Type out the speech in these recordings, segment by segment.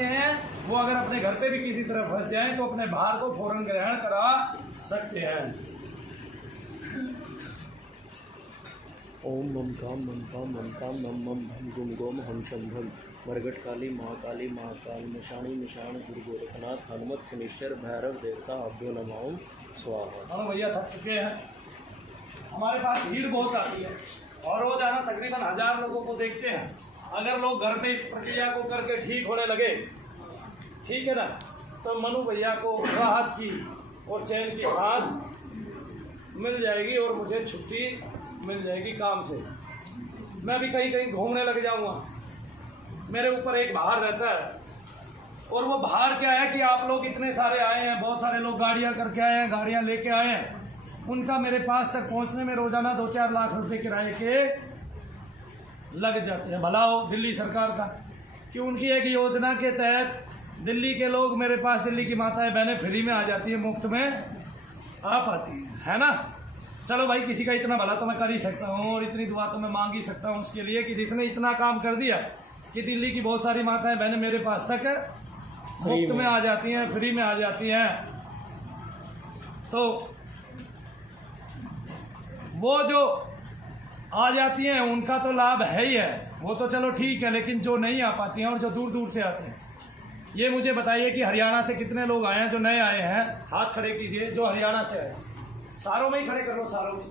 हैं वो अगर अपने घर पे भी किसी तरह फंस जाएं तो अपने भार को फौरन ग्रहण करा सकते हैं। ओम मम काम नम मम भम गुम गोम हम शंभम मरगट काली महाकाल निशानी निशान गुरु गोरखनाथ हनुमत शनिश्चर भैरव देवता अभ्यो नमाओ स्वाहा। हम भैया थक चुके हैं, हमारे पास भीड़ बहुत आती है और रोजाना तकरीबन 1000 लोगों को देखते हैं। अगर लोग घर में इस प्रक्रिया को करके ठीक होने लगे, ठीक है ना, तो मनु भैया को राहत की और चैन की सांस मिल जाएगी और मुझे छुट्टी मिल जाएगी काम से। मैं भी कहीं कहीं घूमने लग जाऊंगा। मेरे ऊपर एक भार रहता है और वो भार क्या है कि आप लोग इतने सारे आए हैं, बहुत सारे लोग गाड़ियां करके आए हैं, गाड़ियां लेके आए हैं। उनका मेरे पास तक पहुंचने में रोजाना 2-4 लाख रुपए किराए के लग जाते हैं। भला हो दिल्ली सरकार का कि उनकी एक योजना के तहत दिल्ली के लोग मेरे पास, दिल्ली की माताएं बहनें फ्री में आ जाती है, मुफ्त में आ पाती है ना। चलो भाई, किसी का इतना भला तो मैं कर ही सकता हूँ और इतनी दुआ तो मैं मांग ही सकता हूँ उसके लिए कि जिसने इतना काम कर दिया कि दिल्ली की बहुत सारी माताएं बहनें मेरे पास तक मुफ्त में आ जाती हैं, फ्री में आ जाती हैं। तो वो जो आ जाती हैं उनका तो लाभ है ही है, वो तो चलो ठीक है, लेकिन जो नहीं आ पाती हैं और जो दूर दूर से आते हैं, ये मुझे बताइए कि हरियाणा से कितने लोग आए हैं जो नए आए हैं? हाथ खड़े कीजिए जो हरियाणा से आए। सारों में ही खड़े कर लो, सारों में।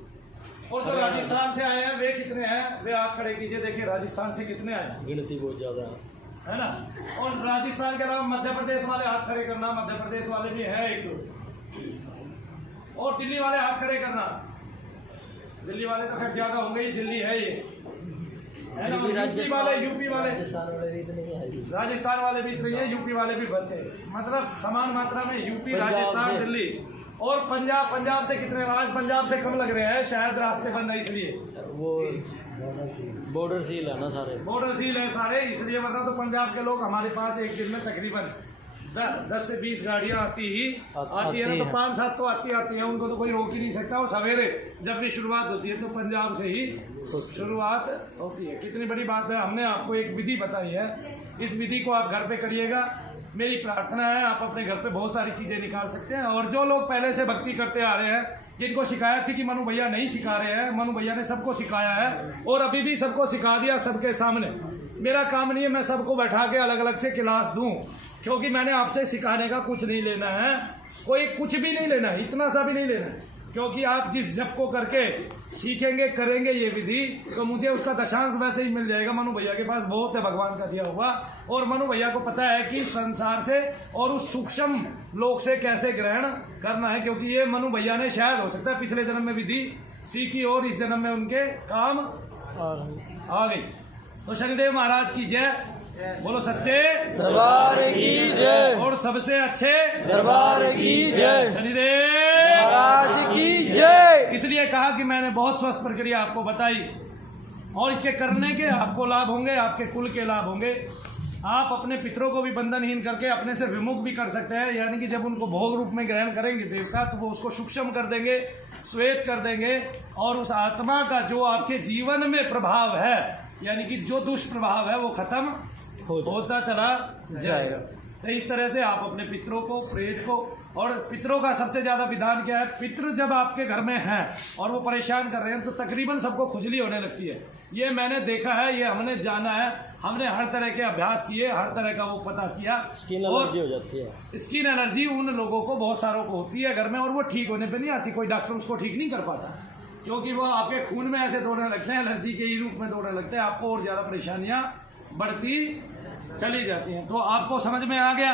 और जो राजस्थान से आए हैं वे कितने हैं? वे हाथ खड़े कीजिए, देखिए राजस्थान से कितने आए हैं। गिनती बहुत ज़्यादा है ना। और राजस्थान के अलावा मध्य प्रदेश वाले हाथ खड़े करना, मध्य प्रदेश वाले भी है एक दो। और दिल्ली वाले हाथ खड़े करना। दिल्ली वाले तो खैर ज्यादा होंगे ही, दिल्ली है ये, है ना। यूपी वाले राजस्थान वाले भी इतने हैं, यूपी वाले भी बनते हैं, मतलब समान मात्रा में यूपी, राजस्थान, दिल्ली। और पंजाब से कितने? आज पंजाब से कम लग रहे हैं, शायद रास्ते बंद है इसलिए। वो बॉर्डर सील है ना, सारे बॉर्डर सील है सारे, इसलिए मतलब तो पंजाब के लोग हमारे पास एक दिन में तकरीबन 10 से 20 गाड़ियां आती है ना। तो 5-7 तो आती हैं, उनको तो कोई रोक ही नहीं सकता। और सवेरे जब भी शुरुआत होती है तो पंजाब से ही शुरुआत होती है। कितनी बड़ी बात है, हमने आपको एक विधि बताई है, इस विधि को आप घर पे करिएगा। मेरी प्रार्थना है आप अपने घर पे बहुत सारी चीजें निकाल सकते हैं। और जो लोग पहले से भक्ति करते आ रहे हैं, जिनको शिकायत थी कि मनु भैया नहीं सिखा रहे हैं, मनु भैया ने सबको सिखाया है और अभी भी सबको सिखा दिया सबके सामने। मेरा काम नहीं है मैं सबको बैठा के अलग अलग से क्लास दूं, क्योंकि मैंने आपसे सिखाने का कुछ नहीं लेना है, कोई कुछ भी नहीं लेना है, इतना सा भी नहीं लेना है। क्योंकि आप जिस जप को करके सीखेंगे, करेंगे ये विधि, तो मुझे उसका दशांश वैसे ही मिल जाएगा। मनु भैया के पास बहुत है भगवान का दिया हुआ, और मनु भैया को पता है कि संसार से और उस सूक्ष्म लोक से कैसे ग्रहण करना है। क्योंकि ये मनु भैया ने शायद हो सकता है पिछले जन्म में विधि सीखी और इस जन्म में उनके काम आ गई। तो शनिदेव महाराज की जय, बोलो सच्चे दरबार की जय और सबसे अच्छे दरबार की जय, शनिदेव महाराज की जय। इसलिए कहा कि मैंने बहुत स्वस्थ प्रक्रिया आपको बताई और इसके करने के आपको लाभ होंगे, आपके कुल के लाभ होंगे। आप अपने पितरों को भी बंधनहीन करके अपने से विमुख भी कर सकते हैं, यानी कि जब उनको भोग रूप में ग्रहण करेंगे देवता, तो वो उसको सूक्ष्म कर देंगे, श्वेत कर देंगे, और उस आत्मा का जो आपके जीवन में प्रभाव है, यानी कि जो दुष्प्रभाव है, वो खत्म होता चला जाएगा। तो इस तरह से आप अपने पितरों को, प्रेत को, और पितरों का सबसे ज्यादा विधान क्या है, पितृ जब आपके घर में हैं और वो परेशान कर रहे हैं तो तकरीबन सबको खुजली होने लगती है। ये मैंने देखा है, ये हमने जाना है, हमने हर तरह के अभ्यास किए, हर तरह का वो पता किया। स्किन एलर्जी हो जाती है। स्किन एलर्जी उन लोगों को, बहुत सारों को होती है घर में, और वो ठीक होने पर नहीं आती, कोई डॉक्टर उसको ठीक नहीं कर पाता, क्योंकि वो आपके खून में ऐसे दौड़ने लगते हैं, एलर्जी के ही रूप में दौड़ने लगते हैं, आपको और ज्यादा परेशानियां बढ़ती चली जाती हैं। तो आपको समझ में आ गया,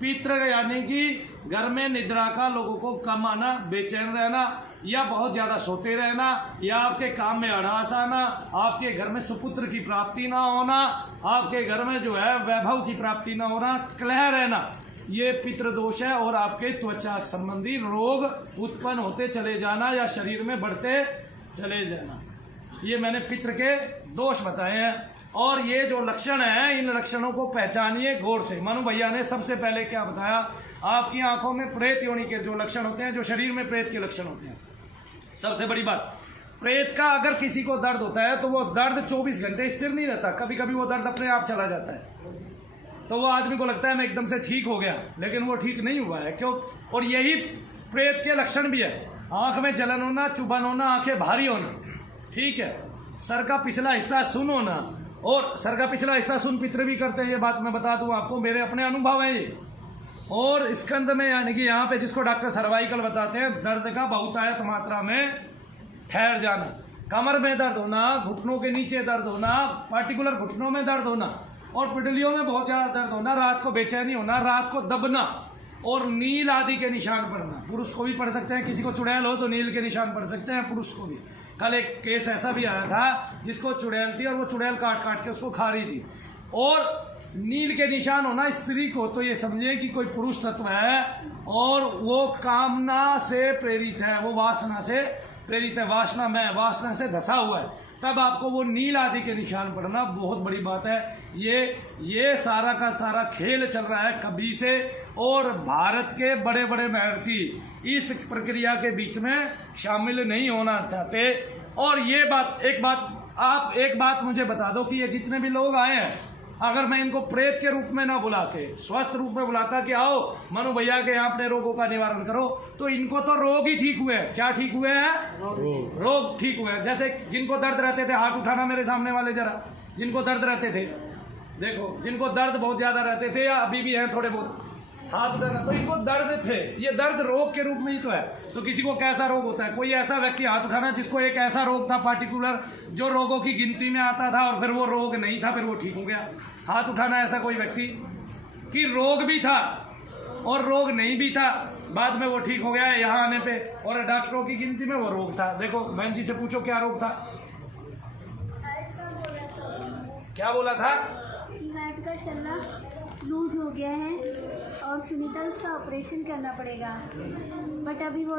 पितृ यानी कि घर में निद्रा का, लोगों को कम आना, बेचैन रहना, या बहुत ज्यादा सोते रहना, या आपके काम में अड़ास आना, आपके घर में सुपुत्र की प्राप्ति ना होना, आपके घर में जो है वैभव की प्राप्ति ना होना, कलह रहना, ये पितृदोष है। और आपके त्वचा संबंधी रोग उत्पन्न होते चले जाना या शरीर में बढ़ते चले जाना, ये मैंने पितृ के दोष बताए हैं। और ये जो लक्षण है, इन लक्षणों को पहचानिए गौर से। मनु भैया ने सबसे पहले क्या बताया, आपकी आंखों में प्रेत योनि के जो लक्षण होते हैं, जो शरीर में प्रेत के लक्षण होते हैं। सबसे बड़ी बात, प्रेत का अगर किसी को दर्द होता है तो वो दर्द 24 घंटे स्थिर नहीं रहता, कभी कभी वो दर्द अपने आप चला जाता है। तो वो आदमी को लगता है मैं एकदम से ठीक हो गया, लेकिन वो ठीक नहीं हुआ है। क्यों? और यही प्रेत के लक्षण भी है। आंख में जलन होना, चुभन होना, आंखें भारी होना, ठीक है, सर का पिछला हिस्सा सुन होना, और सर का पिछला हिस्सा सुन पितृ भी करते हैं, ये बात मैं बता दूं आपको, मेरे अपने अनुभव है ये। और स्कंद में यानी कि यहाँ पे जिसको डॉक्टर सर्वाइकल बताते हैं, दर्द का बहुतायत मात्रा में ठहर जाना, कमर में दर्द होना, घुटनों के नीचे दर्द होना, पार्टिकुलर घुटनों में दर्द होना, और पिटलियों में बहुत ज़्यादा दर्द होना, रात को बेचैनी होना, रात को दबना, और नील आदि के निशान पड़ना। पुरुष को भी पड़ सकते हैं, किसी को चुड़ैल हो तो नील के निशान पड़ सकते हैं, पुरुष को भी। कल एक केस ऐसा भी आया था जिसको चुड़ैल थी और वो चुड़ैल काट काट के उसको खा रही थी। और नील के निशान होना स्त्री को, तो ये समझे कि कोई पुरुष तत्व है और वो कामना से प्रेरित है, वो वासना से प्रेरित है, वासना से धसा हुआ है, तब आपको वो नील आदि के निशान पड़ना बहुत बड़ी बात है। ये सारा का सारा खेल चल रहा है कभी से, और भारत के बड़े बड़े महर्षि इस प्रक्रिया के बीच में शामिल नहीं होना चाहते। और ये बात एक बात मुझे बता दो कि ये जितने भी लोग आए हैं, अगर मैं इनको प्रेत के रूप में ना बुला के स्वस्थ रूप में बुलाता कि आओ मनु भैया के यहाँ अपने रोगों का निवारण करो, तो इनको तो रोग ही ठीक हुए हैं। क्या ठीक हुए हैं? रोग ठीक हुए हैं। जैसे जिनको दर्द रहते थे, हाथ उठाना मेरे सामने वाले जरा, जिनको दर्द रहते थे, देखो जिनको दर्द बहुत ज्यादा रहते थे या अभी भी हैं थोड़े बहुत, हाथ उठाना, तो इनको दर्द थे। ये दर्द रोग के रूप में ही तो है। तो किसी को कैसा रोग होता है, कोई ऐसा व्यक्ति हाथ उठाना जिसको एक ऐसा रोग था पार्टिकुलर जो रोगों की गिनती में आता था, और फिर वो रोग नहीं था, फिर वो ठीक हो गया। हाथ उठाना ऐसा कोई व्यक्ति कि रोग भी था और रोग नहीं भी था, बाद में वो ठीक हो गया है यहाँ आने पे, और डॉक्टरों की गिनती में वो रोग था। देखो बहन जी से पूछो क्या रोग था, क्या बोला था? मैट का चलना लूज हो गया है और सुनीता उसका ऑपरेशन करना पड़ेगा, बट अभी वो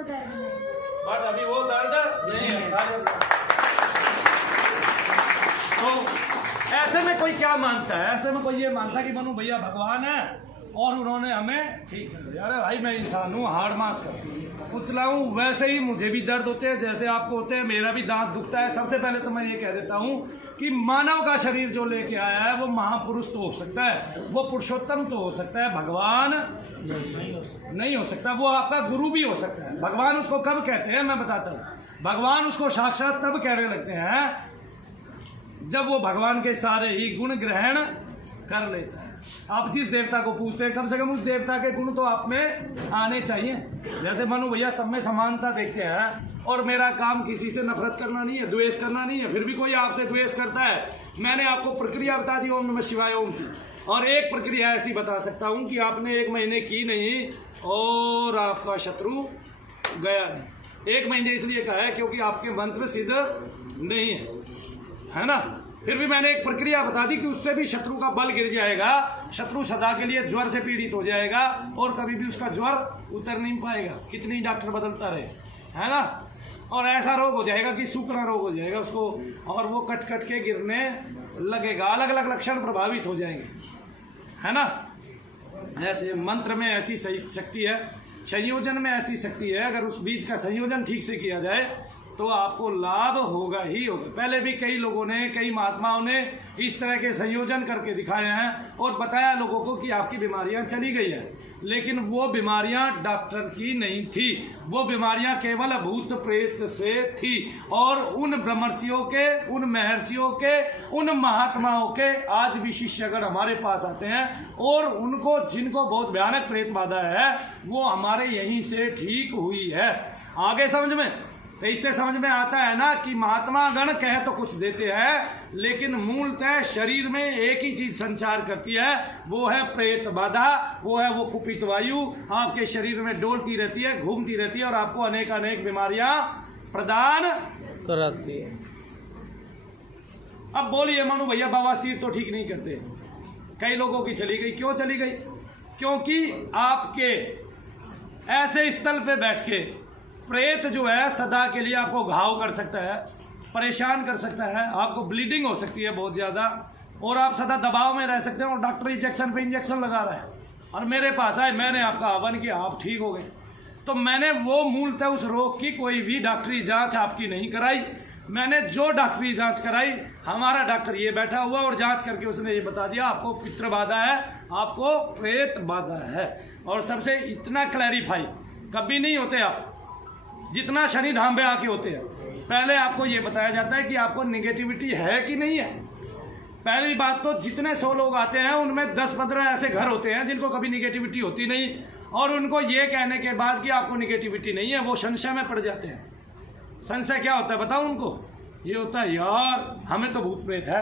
दर्द नहीं है। तो ऐसे में कोई क्या मानता है? ऐसे में कोई ये मानता है कि मनु भैया भगवान है और उन्होंने हमें ठीक कर दिया। अरे भाई मैं इंसान हूँ, हार्ड मास कर पुतला हूँ, वैसे ही मुझे भी दर्द होते हैं जैसे आपको होते हैं, मेरा भी दांत दुखता है। सबसे पहले तो मैं ये कह देता हूँ कि मानव का शरीर जो लेके आया है वो महापुरुष तो हो सकता है, वो पुरुषोत्तम तो हो सकता है, भगवान नहीं हो सकता। वो आपका गुरु भी हो सकता है। भगवान उसको कब कहते हैं मैं बताता हूँ। भगवान उसको साक्षात तब कहने लगते हैं जब वो भगवान के सारे ही गुण ग्रहण कर लेता है। आप जिस देवता को पूछते हैं, कम से कम उस देवता के गुण तो आप में आने चाहिए। जैसे मनु भैया सब में समानता देखते हैं, और मेरा काम किसी से नफरत करना नहीं है, द्वेष करना नहीं है, फिर भी कोई आपसे द्वेष करता है। मैंने आपको प्रक्रिया बता दी ओम नमः शिवाय ओम की, और एक प्रक्रिया ऐसी बता सकता हूँ कि आपने 1 महीने की नहीं और आपका शत्रु गया नहीं। 1 महीने इसलिए कहा है क्योंकि आपके मंत्र सिद्ध नहीं है ना। फिर भी मैंने एक प्रक्रिया बता दी कि उससे भी शत्रु का बल गिर जाएगा, शत्रु सदा के लिए ज्वर से पीड़ित हो जाएगा और कभी भी उसका ज्वर उतर नहीं पाएगा, कितनी डॉक्टर बदलता रहे, है ना। और ऐसा रोग हो जाएगा कि सूखना रोग हो जाएगा उसको, और वो कट कट के गिरने लगेगा, अलग अलग लक्षण प्रभावित हो जाएंगे, है ना। ऐसे मंत्र में ऐसी शक्ति है, संयोजन में ऐसी शक्ति है, अगर उस बीज का संयोजन ठीक से किया जाए तो आपको लाभ होगा ही होगा। पहले भी कई लोगों ने, कई महात्माओं ने इस तरह के संयोजन करके दिखाए हैं और बताया लोगों को कि आपकी बीमारियां चली गई है, लेकिन वो बीमारियां डॉक्टर की नहीं थी, वो बीमारियां केवल भूत प्रेत से थी। और उन ब्रह्मर्षियों के, उन महर्षियों के, उन महात्माओं के आज भी शिष्यगण हमारे पास आते हैं, और उनको जिनको बहुत भयानक प्रेत बाधा है वो हमारे यहीं से ठीक हुई है। आगे समझ में, तो इससे समझ में आता है ना कि महात्मा गण कह तो कुछ देते हैं, लेकिन मूलतः शरीर में एक ही चीज संचार करती है, वो है प्रेत बाधा, वो है वो कुपित वायु आपके शरीर में डोलती रहती है, घूमती रहती है और आपको अनेक अनेक बीमारियां प्रदान कराती है। अब बोलिए मनु भैया बवासीर तो ठीक नहीं करते, कई लोगों की चली गई। क्यों चली गई? क्योंकि आपके ऐसे स्थल पे बैठ के प्रेत जो है सदा के लिए आपको घाव कर सकता है, परेशान कर सकता है, आपको ब्लीडिंग हो सकती है बहुत ज़्यादा, और आप सदा दबाव में रह सकते हैं, और डॉक्टर इंजेक्शन पे इंजेक्शन लगा रहा है, और मेरे पास आए, मैंने आपका आह्वान किया, आप ठीक हो गए, तो मैंने वो मूलतः उस रोग की कोई भी डॉक्टरी जांच आपकी नहीं कराई। मैंने जो डॉक्टरी जांच कराई, हमारा डॉक्टर ये बैठा हुआ और जांच करके उसने ये बता दिया आपको पितृबाधा है, आपको प्रेत बाधा है। और सबसे इतना क्लैरिफाई कभी नहीं होते आप जितना शनि धाम पे आके होते हैं। पहले आपको ये बताया जाता है कि आपको निगेटिविटी है कि नहीं है। पहली बात तो जितने 100 लोग आते हैं उनमें 10-15 ऐसे घर होते हैं जिनको कभी निगेटिविटी होती नहीं, और उनको ये कहने के बाद कि आपको निगेटिविटी नहीं है वो संशय में पड़ जाते हैं। संशय क्या होता है बताओ उनको? ये होता है यार हमें तो भूत प्रेत है,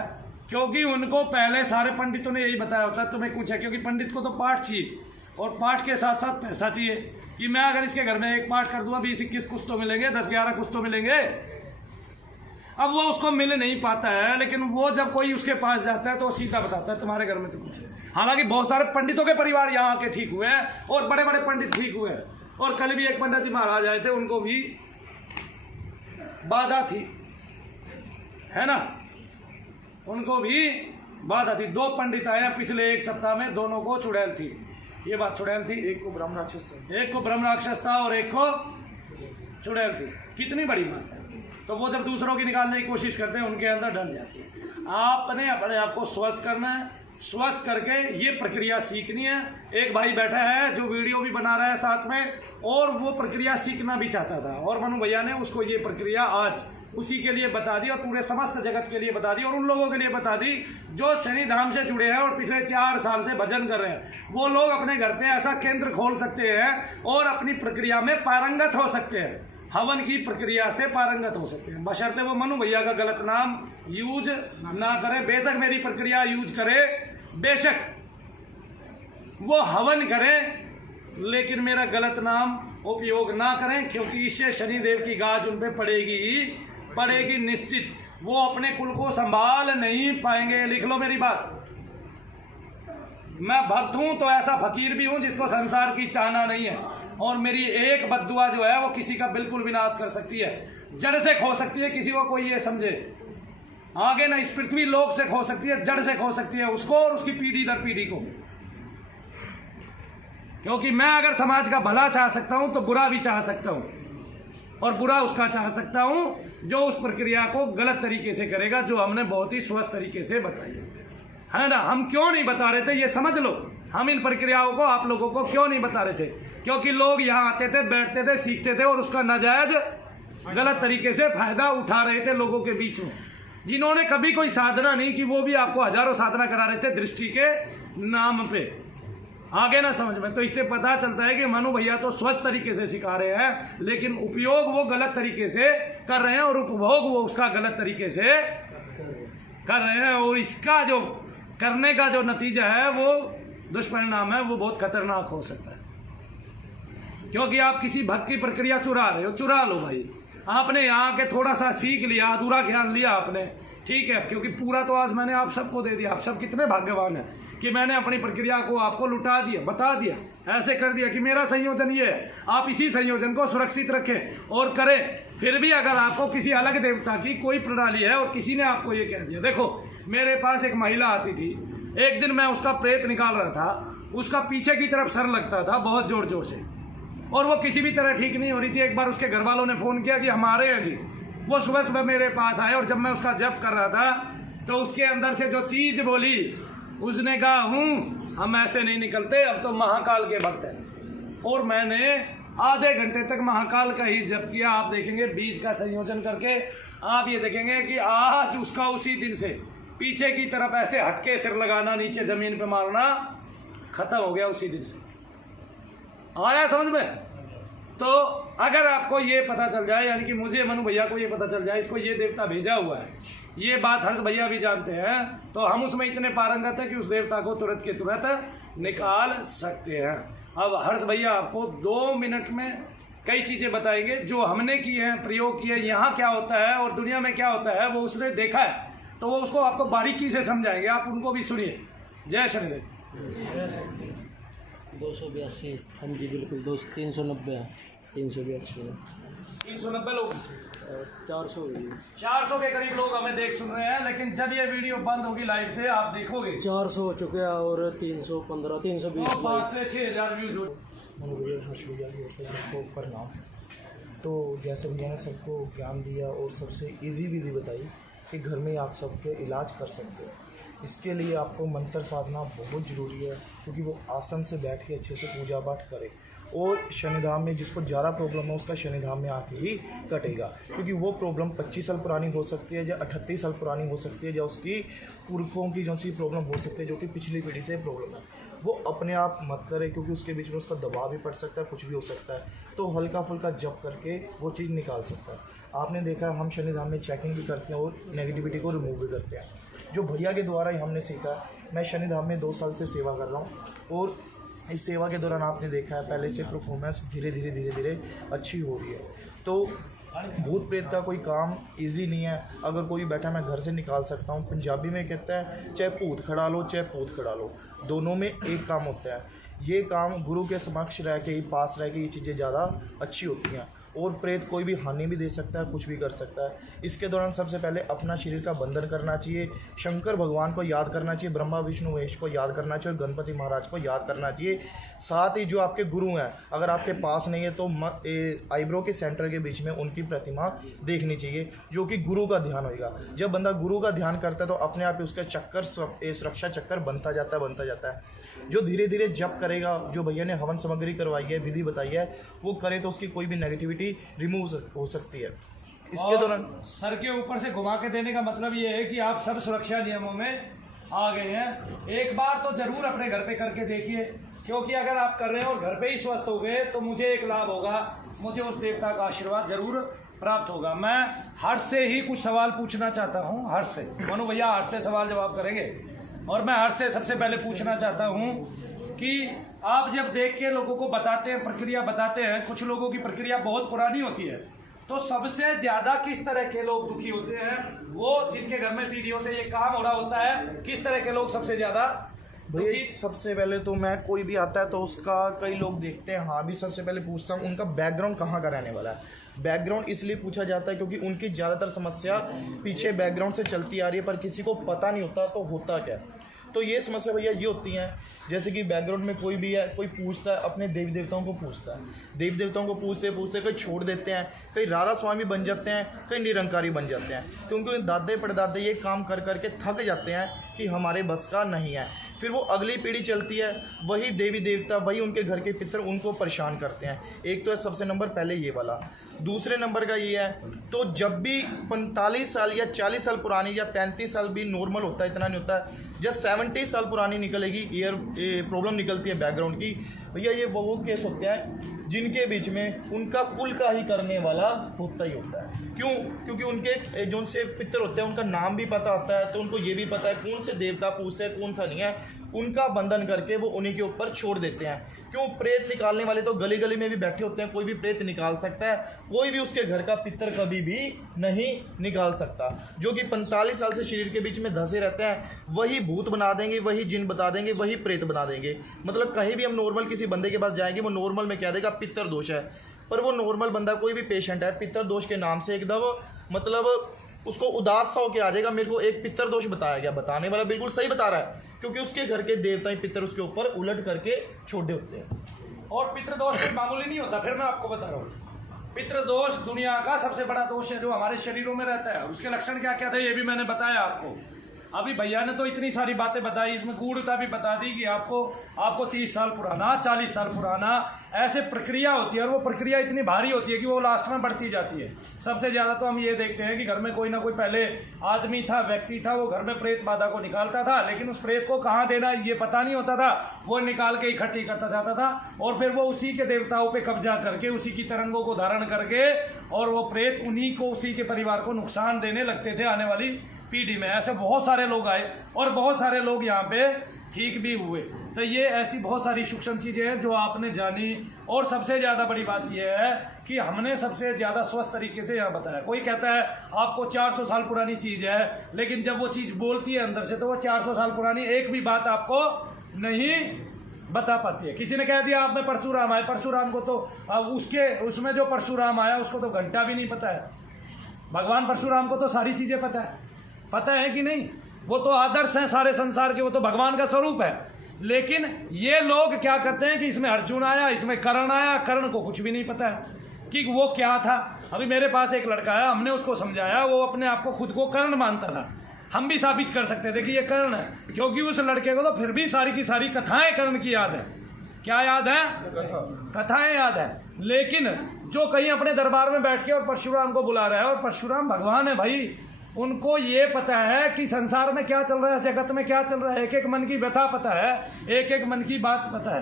क्योंकि उनको पहले सारे पंडितों ने यही बताया होता है तुम्हें कुछ है, क्योंकि पंडित को तो पाठ चाहिए और पाठ के साथ साथ पैसा चाहिए कि मैं अगर इसके घर में एक पाठ कर दूंगा 20-21 कुछ तो मिलेंगे, 10-11 कुछ तो मिलेंगे। अब वो उसको मिल नहीं पाता है, लेकिन वो जब कोई उसके पास जाता है तो सीधा बताता है तुम्हारे घर में तो कुछ है। हालांकि बहुत सारे पंडितों के परिवार यहाँ आके ठीक हुए हैं और बड़े बड़े पंडित ठीक हुए हैं। और कल भी एक पंडित जी महाराज आए थे, उनको भी बाधा थी, है ना, उनको भी बाधा थी। 2 पंडित आए पिछले 1 सप्ताह में, दोनों को चुड़ैल थी। ये बात चुड़ैल थी, एक को ब्रह्म राक्षस था, एक को ब्रह्म राक्षस था और एक को चुड़ैल थी। कितनी बड़ी बात है। तो वो जब दूसरों की निकालने की कोशिश करते हैं उनके अंदर डर जाती है। आपने अपने आप को स्वस्थ करना है, स्वस्थ करके ये प्रक्रिया सीखनी है। एक भाई बैठा है जो वीडियो भी बना रहा है साथ में, और वो प्रक्रिया सीखना भी चाहता था, और मनु भैया ने उसको ये प्रक्रिया आज उसी के लिए बता दी और पूरे समस्त जगत के लिए बता दी, और उन लोगों के लिए बता दी जो शनि धाम से जुड़े हैं और पिछले 4 साल से भजन कर रहे हैं। वो लोग अपने घर पे ऐसा केंद्र खोल सकते हैं और अपनी प्रक्रिया में पारंगत हो सकते हैं, हवन की प्रक्रिया से पारंगत हो सकते हैं, बशर्ते वो मनु भैया का गलत नाम यूज ना करे। बेशक मेरी प्रक्रिया यूज करे, बेशक वो हवन करें, लेकिन मेरा गलत नाम उपयोग ना करें, क्योंकि इससे शनिदेव की गाज उन पे पड़ेगी निश्चित। वो अपने कुल को संभाल नहीं पाएंगे। लिख लो मेरी बात। मैं भक्त हूं तो ऐसा फकीर भी हूं जिसको संसार की चाहना नहीं है, और मेरी एक बद्दुआ जो है वो किसी का बिल्कुल विनाश कर सकती है, जड़ से खो सकती है। किसी को कोई ये समझे आगे ना, इस पृथ्वी लोक से खो सकती है, जड़ से खो सकती है उसको और उसकी पीढ़ी दर पीढ़ी को। क्योंकि मैं अगर समाज का भला चाह सकता हूं तो बुरा भी चाह सकता हूं, और बुरा उसका चाह सकता हूं जो उस प्रक्रिया को गलत तरीके से करेगा, जो हमने बहुत ही स्वस्थ तरीके से बताई है ना। हम क्यों नहीं बता रहे थे ये समझ लो। हम इन प्रक्रियाओं को आप लोगों को क्यों नहीं बता रहे थे? क्योंकि लोग यहाँ आते थे, बैठते थे, सीखते थे और उसका नाजायज गलत तरीके से फायदा उठा रहे थे लोगों के बीच में, जिन्होंने कभी कोई साधना नहीं की। वो भी आपको हजारों साधना करा रहे थे दृष्टि के नाम पे। आगे ना समझ में। तो इससे पता चलता है कि मनु भैया तो स्वस्थ तरीके से सिखा रहे हैं, लेकिन उपयोग वो गलत तरीके से कर रहे हैं और उपभोग वो उसका गलत तरीके से कर रहे हैं, और इसका जो करने का जो नतीजा है वो दुष्परिणाम है, वो बहुत खतरनाक हो सकता है। क्योंकि आप किसी भक्त की प्रक्रिया चुरा रहे हो, चुरा लो भाई। आपने यहाँ के थोड़ा सा सीख लिया, अधूरा ज्ञान लिया आपने, ठीक है, क्योंकि पूरा तो आज मैंने आप सबको दे दिया। आप सब कितने भाग्यवान हैं कि मैंने अपनी प्रक्रिया को आपको लुटा दिया, बता दिया, ऐसे कर दिया कि मेरा संयोजन ये है। आप इसी संयोजन को सुरक्षित रखें और करें। फिर भी अगर आपको किसी अलग देवता की कोई प्रणाली है और किसी ने आपको ये कह दिया, देखो मेरे पास एक महिला आती थी, एक दिन मैं उसका प्रेत निकाल रहा था, उसका पीछे की तरफ सर लगता था बहुत जोर जोर से, और वो किसी भी तरह ठीक नहीं हो रही थी। एक बार उसके घर वालों ने फ़ोन किया कि हमारे हैं जी। वो सुबह सुबह मेरे पास आए, और जब मैं उसका जप कर रहा था तो उसके अंदर से जो चीज़ बोली, उसने कहा हम ऐसे नहीं निकलते, अब तो महाकाल के भक्त हैं। और मैंने आधे घंटे तक महाकाल का ही जप किया। आप देखेंगे बीज का संयोजन करके, आप ये देखेंगे कि आज उसका उसी दिन से पीछे की तरफ ऐसे हटके सिर लगाना, नीचे जमीन पे मारना खत्म हो गया उसी दिन से। आया समझ में? तो अगर आपको ये पता चल जाए, यानी कि मुझे मनु भैया को ये पता चल जाए इसको ये देवता भेजा हुआ है, ये बात हर्ष भैया भी जानते हैं, तो हम उसमें इतने पारंगत है कि उस देवता को तुरंत के तुरंत निकाल सकते हैं। अब हर्ष भैया आपको 2 मिनट में कई चीज़ें बताएंगे जो हमने की हैं, प्रयोग किए, यहाँ क्या होता है और दुनिया में क्या होता है, वो उसने देखा है, तो वो उसको आपको बारीकी से समझाएंगे। आप उनको भी सुनिए। जय शनिदेव। 282। हाँ जी बिल्कुल। 390 है। 382 390 लोग, 400 के करीब लोग हमें देख सुन रहे हैं। लेकिन जब ये वीडियो बंद होगी लाइव से, आप देखोगे 400 हो चुके हैं और 315 320 5 से 6,000 व्यूज हो। मनु भैया हर्ष भैया की ओर से सबको प्रणाम। तो जैसे भैया ने सबको ज्ञान दिया और सबसे इजी विधि बताई कि घर में आप सबके इलाज कर सकते हो। इसके लिए आपको मंत्र साधना बहुत ज़रूरी है, क्योंकि वो आसन से बैठ के अच्छे से पूजा पाठ करे। और शनिधाम में जिसको ज़्यादा प्रॉब्लम है उसका शनिधाम में आके ही कटेगा, क्योंकि वो प्रॉब्लम 25 साल पुरानी हो सकती है या 38 साल पुरानी हो सकती है, या उसकी पुरखों की जो सी प्रॉब्लम हो सकती है जो कि पिछली पीढ़ी से प्रॉब्लम है। वो अपने आप मत करे, क्योंकि उसके बीच में उसका दबाव भी पड़ सकता है, कुछ भी हो सकता है। तो हल्का फुल्का जप करके वो चीज़ निकाल सकता है। आपने देखा हम शनिधाम में चेकिंग भी करते हैं और नेगेटिविटी को रिमूव भी करते हैं, जो भैया के द्वारा ही हमने सीखा। मैं शनिधाम में 2 साल से सेवा कर रहा हूँ और इस सेवा के दौरान आपने देखा है पहले से परफॉर्मेंस धीरे धीरे अच्छी हो रही है। तो भूत प्रेत का कोई काम इजी नहीं है, अगर कोई बैठा मैं घर से निकाल सकता हूँ। पंजाबी में कहता है चाहे भूत खड़ा लो चाहे पूत खड़ा लो, दोनों में एक काम होता है। ये काम गुरु के समक्ष रह के ही, पास रह के ये चीज़ें ज़्यादा अच्छी होती हैं। और प्रेत कोई भी हानि भी दे सकता है, कुछ भी कर सकता है। इसके दौरान सबसे पहले अपना शरीर का बंधन करना चाहिए, शंकर भगवान को याद करना चाहिए, ब्रह्मा विष्णु महेश को याद करना चाहिए और गणपति महाराज को याद करना चाहिए। साथ ही जो आपके गुरु हैं, अगर आपके पास नहीं है तो आईब्रो के सेंटर के बीच में उनकी प्रतिमा देखनी चाहिए, जो कि गुरु का ध्यान होगा। जब बंदा गुरु का ध्यान करता है तो अपने आप ही उसका चक्कर, सुरक्षा चक्कर बनता जाता है। जो धीरे धीरे जप करेगा, जो भैया ने हवन सामग्री करवाई है, विधि बताई है, वो करे तो उसकी कोई भी नेगेटिविटी रिमूव हो सकती है। इसके दौरान सर के ऊपर से घुमा के देने का मतलब ये है कि आप सब सुरक्षा नियमों में आ गए हैं। एक बार तो जरूर अपने घर पे करके देखिए, क्योंकि अगर आप कर रहे हैं और घर पे ही स्वस्थ हो गए तो मुझे एक लाभ होगा, मुझे उस देवता का आशीर्वाद जरूर प्राप्त होगा। मैं हर्ष से ही कुछ सवाल पूछना चाहता हूँ। हर्ष से मनु भैया हर्ष से सवाल जवाब करेंगे, और मैं हर्ष से सबसे पहले पूछना चाहता हूँ कि आप जब देख के लोगों को बताते हैं, प्रक्रिया बताते हैं, कुछ लोगों की प्रक्रिया बहुत पुरानी होती है, तो सबसे ज्यादा किस तरह के लोग दुखी होते हैं? वो जिनके घर में पीढ़ियों से ये काम हो रहा होता है, किस तरह के लोग सबसे ज्यादा? भैया सबसे पहले तो मैं, कोई भी आता है तो उसका, कई लोग देखते हैं, हाँ भी सबसे पहले पूछता हूँ उनका बैकग्राउंड कहाँ का रहने वाला है। बैकग्राउंड इसलिए पूछा जाता है क्योंकि उनकी ज़्यादातर समस्या पीछे बैकग्राउंड से चलती आ रही है, पर किसी को पता नहीं होता तो होता क्या। तो ये समस्या भैया ये होती हैं, जैसे कि बैकग्राउंड में कोई भी है, कोई पूछता है, अपने देवी देवताओं को पूछता है, देवी देवताओं को पूछते पूछते कई छोड़ देते हैं, कई राधा स्वामी बन जाते हैं, कई निरंकारी बन जाते हैं, क्योंकि दादे परदादे ये काम कर करके थक जाते हैं कि हमारे बस का नहीं है। फिर वो अगली पीढ़ी चलती है, वही देवी देवता, वही उनके घर के पितर उनको परेशान करते हैं। एक तो है सबसे नंबर पहले ये वाला। दूसरे नंबर का ये है, तो जब भी 45 साल या 40 साल पुरानी या 35 साल भी नॉर्मल होता है, इतना नहीं होता है, जब 70 साल पुरानी निकलेगी ईयर प्रॉब्लम निकलती है बैकग्राउंड की, भैया ये वो केस होते हैं जिनके बीच में उनका कुल का ही करने वाला होता ही होता है। क्यों? क्योंकि उनके जो से पितर होते हैं उनका नाम भी पता होता है, तो उनको ये भी पता है कौन से देवता पूछते हैं कौन सा नहीं है, उनका बंधन करके वो उन्हीं के ऊपर छोड़ देते हैं। क्यों? प्रेत निकालने वाले तो गली गली में भी बैठे होते हैं, कोई भी प्रेत निकाल सकता है, कोई भी उसके घर का पितर कभी भी नहीं निकाल सकता। जो कि 45 साल से शरीर के बीच में धंसे रहते हैं, वही भूत बना देंगे, वही जिन बता देंगे, वही प्रेत बना देंगे। मतलब कहीं भी हम नॉर्मल किसी बंदे के पास जाएंगे, वो नॉर्मल में कह देगा पितर दोष है, पर वो नॉर्मल बंदा कोई भी पेशेंट है, पितर दोष के नाम से एकदम मतलब उसको उदास सा होकर आ जाएगा, मेरे को एक पितर दोष बताया गया, बताने वाला बिल्कुल सही बता रहा है, क्योंकि उसके घर के देवता ही पितर उसके ऊपर उलट करके छोड़े होते हैं। और पितृदोष कोई मामूली नहीं होता। फिर मैं आपको बता रहा हूँ, पितृदोष दुनिया का सबसे बड़ा दोष है जो हमारे शरीरों में रहता है। उसके लक्षण क्या क्या थे ये भी मैंने बताया आपको। अभी भैया ने तो इतनी सारी बातें बताई, इसमें गूढ़ता भी बता दी कि आपको 30 साल पुराना, 40 साल पुराना, ऐसे प्रक्रिया होती है, और वो प्रक्रिया इतनी भारी होती है कि वो लास्ट में बढ़ती जाती है। सबसे ज़्यादा तो हम ये देखते हैं कि घर में कोई ना कोई पहले आदमी था, व्यक्ति था, वो घर में प्रेत बाधा को निकालता था, लेकिन उस प्रेत को कहाँ देना ये पता नहीं होता था, वो निकाल के इकट्ठी करता जाता था, और फिर वो उसी के देवताओं पे कब्जा करके, उसी की तरंगों को धारण करके, और वो प्रेत उन्हीं को, उसी के परिवार को नुकसान देने लगते थे आने वाली पीढ़ी में। ऐसे बहुत सारे लोग आए और बहुत सारे लोग यहाँ पे ठीक भी हुए। तो ये ऐसी बहुत सारी सूक्ष्म चीज़ें हैं जो आपने जानी। और सबसे ज़्यादा बड़ी बात यह है कि हमने सबसे ज़्यादा स्वस्थ तरीके से यहाँ बताया। कोई कहता है आपको 400 साल पुरानी चीज़ है, लेकिन जब वो चीज़ बोलती है अंदर से तो वो 400 साल पुरानी एक भी बात आपको नहीं बता पाती है। किसी ने कह दिया आप में परशुराम आए, परशुराम को तो उसमें जो परशुराम आया उसको तो घंटा भी नहीं पता है। भगवान परशुराम को तो सारी चीज़ें पता है कि नहीं? वो तो आदर्श हैं सारे संसार के, वो तो भगवान का स्वरूप है। लेकिन ये लोग क्या करते हैं कि इसमें अर्जुन आया, इसमें कर्ण आया, कर्ण को कुछ भी नहीं पता है कि वो क्या था। अभी मेरे पास एक लड़का है, हमने उसको समझाया, वो अपने आप को खुद को कर्ण मानता था। हम भी साबित कर सकते हैं। देखिए ये कर्ण है, क्योंकि उस लड़के को तो फिर भी सारी की सारी कथाएं कर्ण की याद है। क्या याद है? कथाएं याद है। लेकिन जो कहीं अपने दरबार में बैठ के और परशुराम को बुला रहा है, और परशुराम भगवान है भाई, उनको ये पता है कि संसार में क्या चल रहा है, जगत में क्या चल रहा है, एक एक मन की व्यथा पता है, एक एक मन की बात पता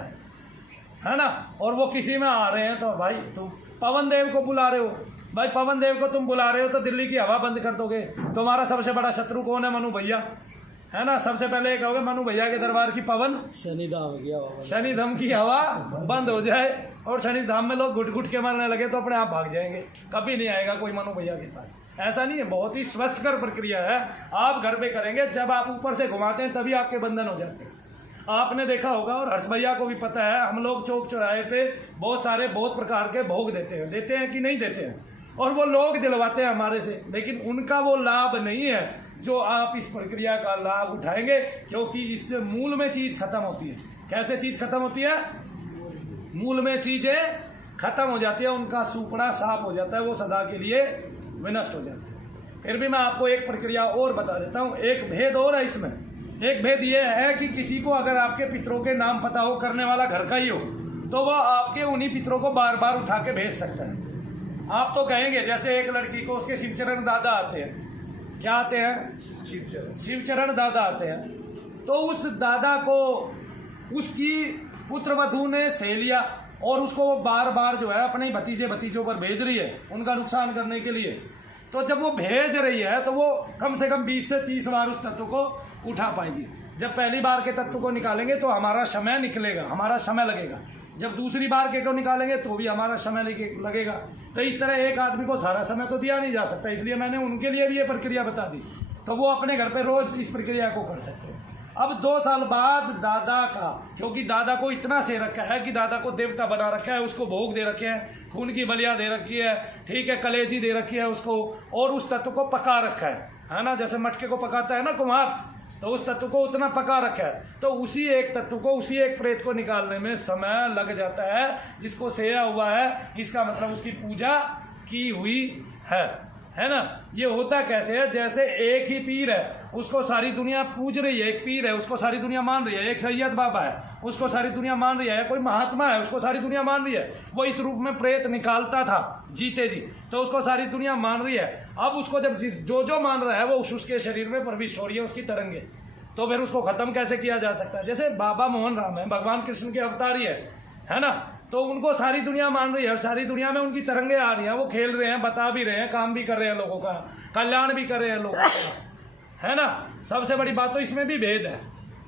है ना। और वो किसी में आ रहे हैं तो भाई तुम पवन देव को बुला रहे हो, भाई पवन देव को तुम बुला रहे हो तो दिल्ली की हवा बंद कर दोगे। तुम्हारा सबसे बड़ा शत्रु कौन है? मनु भैया, है ना। सबसे पहले कहोगे मनु भैया के दरबार की पवन शनि धाम की हवा बंद हो जाए, और शनि धाम में लोग घुट घुट के मरने लगे तो अपने आप भाग जाएंगे, कभी नहीं आएगा कोई मनु भैया के पास। ऐसा नहीं है, बहुत ही स्वस्थकर प्रक्रिया है। आप घर पे करेंगे, जब आप ऊपर से घुमाते हैं तभी आपके बंधन हो जाते हैं। आपने देखा होगा, और हर्ष भैया को भी पता है, हम लोग चौक चौराहे पे बहुत प्रकार के भोग देते हैं कि नहीं देते हैं, और वो लोग दिलवाते हैं हमारे से, लेकिन उनका वो लाभ नहीं है जो आप इस प्रक्रिया का लाभ उठाएंगे, क्योंकि इससे मूल में चीज खत्म होती है। कैसे चीज खत्म होती है? मूल में चीजें खत्म हो जाती है, उनका सुपड़ा साफ हो जाता है, वो सदा के लिए विनष्ट हो जाते हैं। फिर भी मैं आपको एक प्रक्रिया और बता देता हूँ, एक भेद और है इसमें। एक भेद ये है कि किसी को अगर आपके पितरों के नाम पता हो, करने वाला घर का ही हो, तो वह आपके उन्हीं पितरों को बार बार उठा के भेज सकता है। आप तो कहेंगे, जैसे एक लड़की को उसके शिवचरण दादा आते हैं, क्या आते हैं? शिवचरण दादा आते हैं, तो उस दादा को उसकी पुत्रवधू ने से लिया, और उसको वो बार बार जो है अपने भतीजों पर भेज रही है, उनका नुकसान करने के लिए। तो जब वो भेज रही है तो वो कम से कम 20 से 30 बार उस तत्व को उठा पाएगी। जब पहली बार के तत्व को निकालेंगे तो हमारा समय निकलेगा, हमारा समय लगेगा। जब दूसरी बार के को निकालेंगे तो भी हमारा समय लगेगा। तो इस तरह एक आदमी को सारा समय तो दिया नहीं जा सकता, इसलिए मैंने उनके लिए भी ये प्रक्रिया बता दी, तो वो अपने घर पे रोज इस प्रक्रिया को कर सकते हैं। अब 2 साल बाद दादा का, क्योंकि दादा को इतना से रखा है कि दादा को देवता बना रखा है, उसको भोग दे रखे हैं, खून की बलिया दे रखी है, ठीक है, कलेजी दे रखी है उसको, और उस तत्व को पका रखा है ना, जैसे मटके को पकाता है ना कुम्हार, तो उस तत्व को उतना पका रखा है। तो उसी एक तत्व को, उसी एक प्रेत को निकालने में समय लग जाता है, जिसको सेया हुआ है, इसका मतलब उसकी पूजा की हुई है ना। ये होता कैसे है? जैसे एक ही पीर है, उसको सारी दुनिया पूज रही है, एक पीर है उसको सारी दुनिया मान रही है, एक सैयद बाबा है उसको सारी दुनिया मान रही है, कोई महात्मा है उसको सारी दुनिया मान रही है, वो इस रूप में प्रेत निकालता था जीते जी, तो उसको सारी दुनिया मान रही है। अब उसको जब जो मान रहा है वो उसके शरीर में प्रविष्ट हो रही है, उसकी तरंगे, तो फिर उसको खत्म कैसे किया जा सकता है? जैसे बाबा मोहन राम है, भगवान कृष्ण के अवतारी है ना, तो उनको सारी दुनिया मान रही है, और सारी दुनिया में उनकी तरंगे आ रही हैं, वो खेल रहे हैं, बता भी रहे हैं, काम भी कर रहे हैं, लोगों का कल्याण भी कर रहे हैं लोगों का, है ना। सबसे बड़ी बात तो इसमें भी भेद है।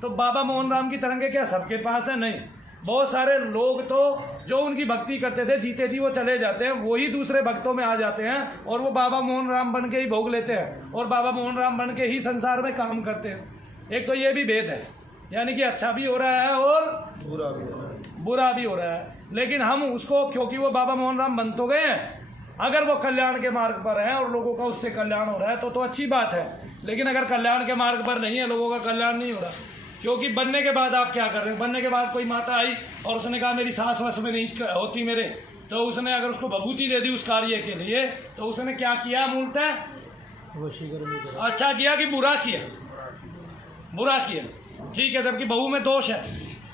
तो बाबा मोहन राम की तरंगे क्या सबके पास है? नहीं। बहुत सारे लोग तो जो उनकी भक्ति करते थे जीते जी वो चले जाते हैं, वही दूसरे भक्तों में आ जाते हैं, और वो बाबा मोहन राम बन के ही भोग लेते हैं, और बाबा मोहन राम बन के ही संसार में काम करते हैं। एक तो ये भी भेद है, यानी कि अच्छा भी हो रहा है और बुरा भी हो रहा है। लेकिन हम उसको, क्योंकि वो बाबा मोहन राम बन तो गए हैं, अगर वो कल्याण के मार्ग पर हैं और लोगों का उससे कल्याण हो रहा है तो अच्छी बात है। लेकिन अगर कल्याण के मार्ग पर नहीं है, लोगों का कल्याण नहीं हो रहा, क्योंकि बनने के बाद आप क्या कर रहे हो? बनने के बाद कोई माता आई और उसने कहा मेरी सास वश में नहीं होती मेरे, तो उसने अगर उसको भभूति दे दी उस कार्य के लिए, तो उसने क्या किया? मूलतः अच्छा किया कि बुरा किया? बुरा किया, ठीक है। जबकि बहू में दोष है,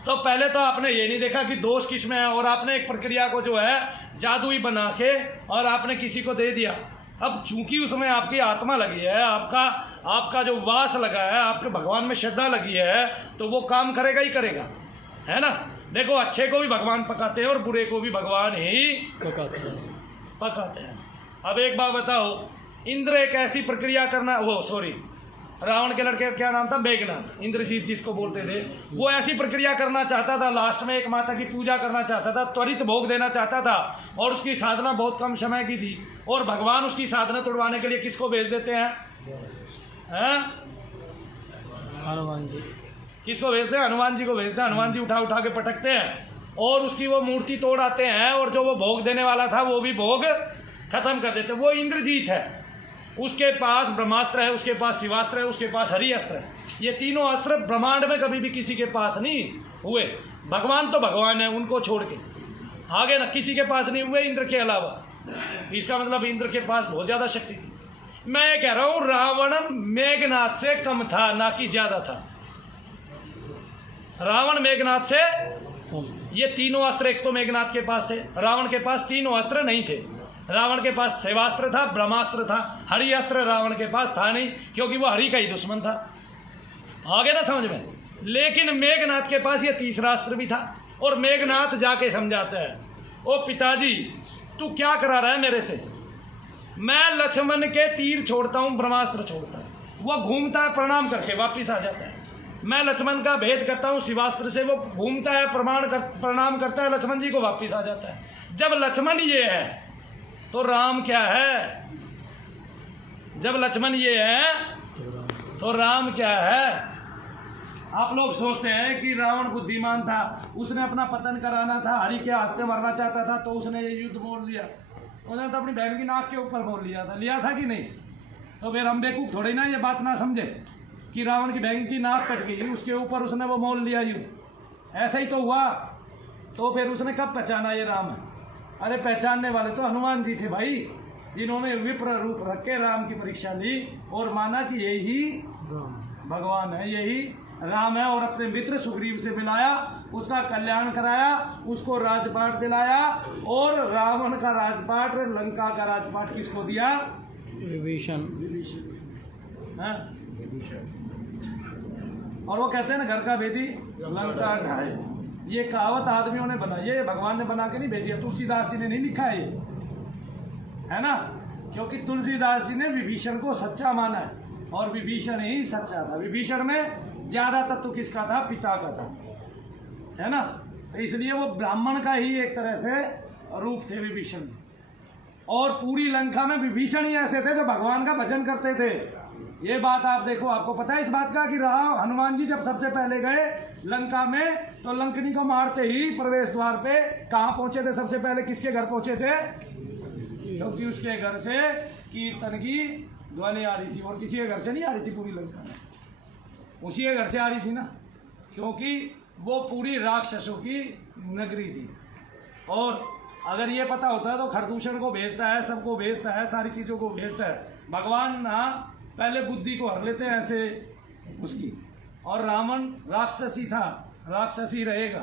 तो पहले तो आपने ये नहीं देखा कि दोष किस में है, और आपने एक प्रक्रिया को जो है जादुई बना के और आपने किसी को दे दिया। अब चूंकि उसमें आपकी आत्मा लगी है, आपका जो वास लगा है, आपके भगवान में श्रद्धा लगी है, तो वो काम करेगा ही करेगा, है ना। देखो, अच्छे को भी भगवान पकाते हैं और बुरे को भी भगवान ही पकाते हैं। अब एक बात बताओ, इंद्र एक ऐसी प्रक्रिया करना, रावण के लड़के का क्या नाम था? मेघनाथ, इंद्रजीत जिसको बोलते थे, वो ऐसी प्रक्रिया करना चाहता था, लास्ट में एक माता की पूजा करना चाहता था, त्वरित भोग देना चाहता था, और उसकी साधना बहुत कम समय की थी, और भगवान उसकी साधना तोड़वाने के लिए किसको भेज देते हैं? हनुमान जी। किसको भेजते हैं? हनुमान जी को भेजते हैं। हनुमान जी उठा के पटकते हैं और उसकी वो मूर्ति तोड़ आते हैं, और जो वो भोग देने वाला था वो भी भोग खत्म कर देते। वो इंद्रजीत है, उसके पास ब्रह्मास्त्र है, उसके पास शिवास्त्र है, उसके पास हरि अस्त्र है। ये तीनों अस्त्र ब्रह्मांड में कभी भी किसी के पास नहीं हुए। भगवान तो भगवान है, उनको छोड़ के आगे ना किसी के पास नहीं हुए इंद्र के अलावा। इसका मतलब इंद्र के पास बहुत ज़्यादा शक्ति थी। मैं ये कह रहा हूं रावण मेघनाथ से कम था, ना कि ज्यादा था। रावण मेघनाथ से, ये तीनों अस्त्र एक तो मेघनाथ के पास थे, रावण के पास तीनों अस्त्र नहीं थे। रावण के पास शिवास्त्र था, ब्रह्मास्त्र था, हरि अस्त्र रावण के पास था नहीं, क्योंकि वो हरि का ही दुश्मन था। आगे ना समझ में। लेकिन मेघनाथ के पास ये तीसरा अस्त्र भी था, और मेघनाथ जाके समझाता है, ओ पिताजी तू क्या करा रहा है मेरे से? मैं लक्ष्मण के तीर छोड़ता हूँ, ब्रह्मास्त्र छोड़ता हूँ, वो घूमता है प्रणाम करके वापिस आ जाता है। मैं लक्ष्मण का भेद करता हूँ शिवास्त्र से, वो घूमता है प्रणाम करता है लक्ष्मण जी को, वापिस आ जाता है। जब लक्ष्मण ये है तो राम क्या है? जब लक्ष्मण ये है तो राम क्या है? आप लोग सोचते हैं कि रावण बुद्धिमान था, उसने अपना पतन कराना था, हरि के हाथ से मरना चाहता था, तो उसने ये युद्ध बोल लिया। उसने तो अपनी बहन की नाक के ऊपर बोल लिया था कि नहीं? तो फिर हम बेवकूफ थोड़े ना ये बात ना समझे कि रावण की बहन की नाक कट गई, उसके ऊपर उसने वो मोल लिया युद्ध। ऐसा ही तो हुआ। तो फिर उसने कब पहचाना ये राम है? अरे पहचानने वाले तो हनुमान जी थे भाई, जिन्होंने विप्र रूप रख के राम की परीक्षा ली और माना कि यही भगवान है, यही राम है, और अपने मित्र सुग्रीव से मिलाया, उसका कल्याण कराया, उसको राजपाट दिलाया। और रावण का राजपाट, लंका का राजपाट किसको दिया? विभीषण। हाँ? और वो कहते हैं ना, घर का भेदी लंका ढाए। ये कहावत आदमियों ने बनाई है, भगवान ने बना के नहीं भेजी है, तुलसीदास जी ने नहीं लिखा है ये, है ना? क्योंकि तुलसीदास जी ने विभीषण को सच्चा माना है, और विभीषण ही सच्चा था। विभीषण में ज्यादा तत्व किसका था? पिता का था, है ना? तो इसलिए वो ब्राह्मण का ही एक तरह से रूप थे विभीषण। और पूरी लंका में विभीषण ही ऐसे थे जो भगवान का भजन करते थे। ये बात आप देखो, आपको पता है इस बात का कि हनुमान जी जब सबसे पहले गए लंका में, तो लंकनी को मारते ही प्रवेश द्वार पे कहाँ पहुंचे थे? सबसे पहले किसके घर पहुंचे थे? क्योंकि उसके घर से कीर्तन की ध्वनि आ रही थी, और किसी के घर से नहीं आ रही थी पूरी लंका में, उसी के घर से आ रही थी ना, क्योंकि वो पूरी राक्षसों की नगरी थी। और अगर ये पता होता है तो खरदूषण को भेजता है, सबको भेजता है, सारी चीज़ों को भेजता है। भगवान ना पहले बुद्धि को हर लेते हैं ऐसे उसकी। और रावण राक्षसी था, राक्षसी रहेगा।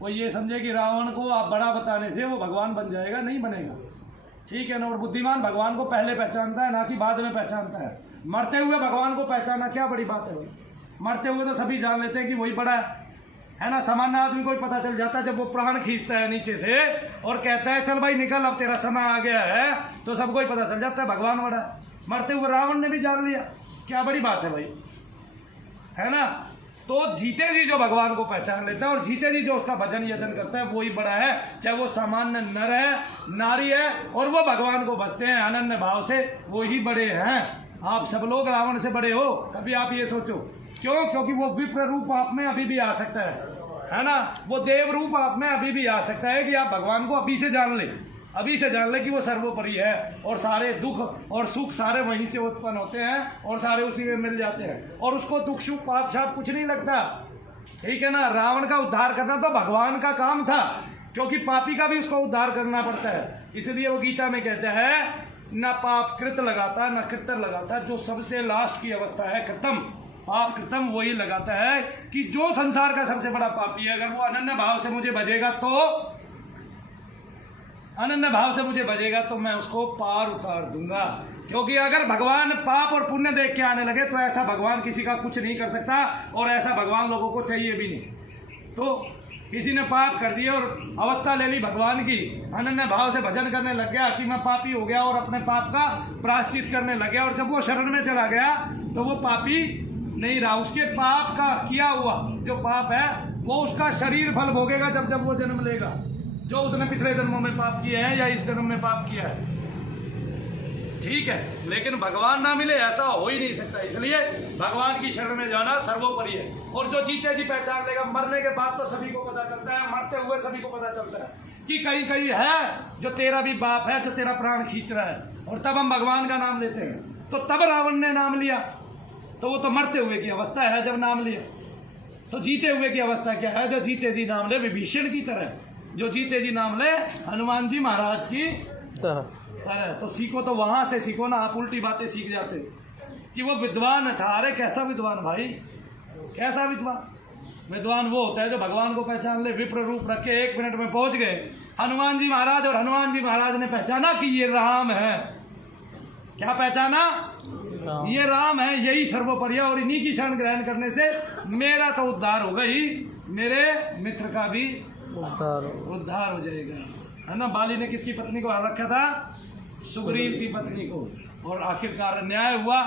वो ये समझे कि रावण को आप बड़ा बताने से वो भगवान बन जाएगा, नहीं बनेगा, ठीक है ना? और बुद्धिमान भगवान को पहले पहचानता है, ना कि बाद में पहचानता है। मरते हुए भगवान को पहचाना क्या बड़ी बात है भाई? मरते हुए तो सभी जान लेते हैं कि वही बड़ा है ना? सामान्य आदमी को ही पता चल जाता है जब वो प्राण खींचता है नीचे से और कहता है चल भाई निकल, अब तेरा समय आ गया है, तो सबको ही पता चल जाता है भगवान बड़ा है। मरते हुए रावण ने भी जान लिया, क्या बड़ी बात है भाई, है ना? तो जीते जी जो भगवान को पहचान लेता है और जीते जी जो उसका भजन यजन करता है वही बड़ा है, चाहे वो सामान्य नर है, नारी है, और वो भगवान को भजते हैं अनन्य भाव से, वो ही बड़े हैं। आप सब लोग रावण से बड़े हो, कभी आप ये सोचो। क्यों? क्योंकि वो विप्र रूप आप में अभी भी आ सकता है ना? वो देव रूप आप में अभी भी आ सकता है कि आप भगवान को अभी से जान ले, अभी से जान ले कि वो सर्वोपरि है, और सारे दुख और सुख सारे वहीं से उत्पन्न होते हैं और सारे उसी में मिल जाते हैं, और उसको दुख सुख पाप छाप कुछ नहीं लगता, ठीक है ना? रावण का उद्धार करना तो भगवान का काम था, क्योंकि पापी का भी उसको उद्धार करना पड़ता है। इसलिए वो गीता में कहता है न पाप कृत लगाता न कृतर लगाता, जो सबसे लास्ट की अवस्था है कृतम, पाप कृतम वही लगाता है कि जो संसार का सबसे बड़ा पापी है, अगर वो अनन्य भाव से मुझे भजेगा तो अनन्य भाव से मुझे भजेगा तो मैं उसको पार उतार दूंगा। क्योंकि अगर भगवान पाप और पुण्य देख के आने लगे तो ऐसा भगवान किसी का कुछ नहीं कर सकता, और ऐसा भगवान लोगों को चाहिए भी नहीं। तो किसी ने पाप कर दिया और अवस्था ले ली भगवान की, अनन्य भाव से भजन करने लग गया कि मैं पापी हो गया, और अपने पाप का प्रायश्चित करने लग गया, और जब वो शरण में चला गया तो वो पापी नहीं रहा। उसके पाप का किया हुआ जो पाप है वो उसका शरीर फल भोगेगा जब जब वो जन्म लेगा, जो उसने पिछले जन्मों में पाप किया है या इस जन्म में पाप किया है, ठीक है? लेकिन भगवान ना मिले ऐसा हो ही नहीं सकता। इसलिए भगवान की शरण में जाना सर्वोपरि है। और जो जीते जी पहचान लेगा, मरने के बाद तो सभी को पता चलता है, मरते हुए सभी को पता चलता है कि कहीं कहीं है जो तेरा भी बाप है, जो तेरा प्राण खींच रहा है, और तब हम भगवान का नाम लेते हैं। तो तब रावण ने नाम लिया, तो वो तो मरते हुए की अवस्था है जब नाम लिया। तो जीते हुए की अवस्था क्या है? जो जीते जी नाम ले, विभीषण की तरह जो जीते जी नाम ले हनुमान जी महाराज की तरह। अरे तो सीखो, तो वहाँ से सीखो ना, आप उल्टी बातें सीख जाते कि वो विद्वान था। अरे कैसा विद्वान भाई, कैसा विद्वान? विद्वान वो होता है जो भगवान को पहचान ले, विप्र रूप रख के 1 मिनट में पहुंच गए हनुमान जी महाराज, और हनुमान जी महाराज ने पहचाना कि ये राम है। क्या पहचाना? ये राम है, यही सर्वोपरि, और इन्हीं की शरण ग्रहण करने से मेरा तो उद्धार होगा ही, मेरे मित्र का भी उद्धार हो जाएगा, है ना। बाली ने किसकी पत्नी को हार रखा था? सुग्रीव की पत्नी को, और आखिरकार न्याय हुआ।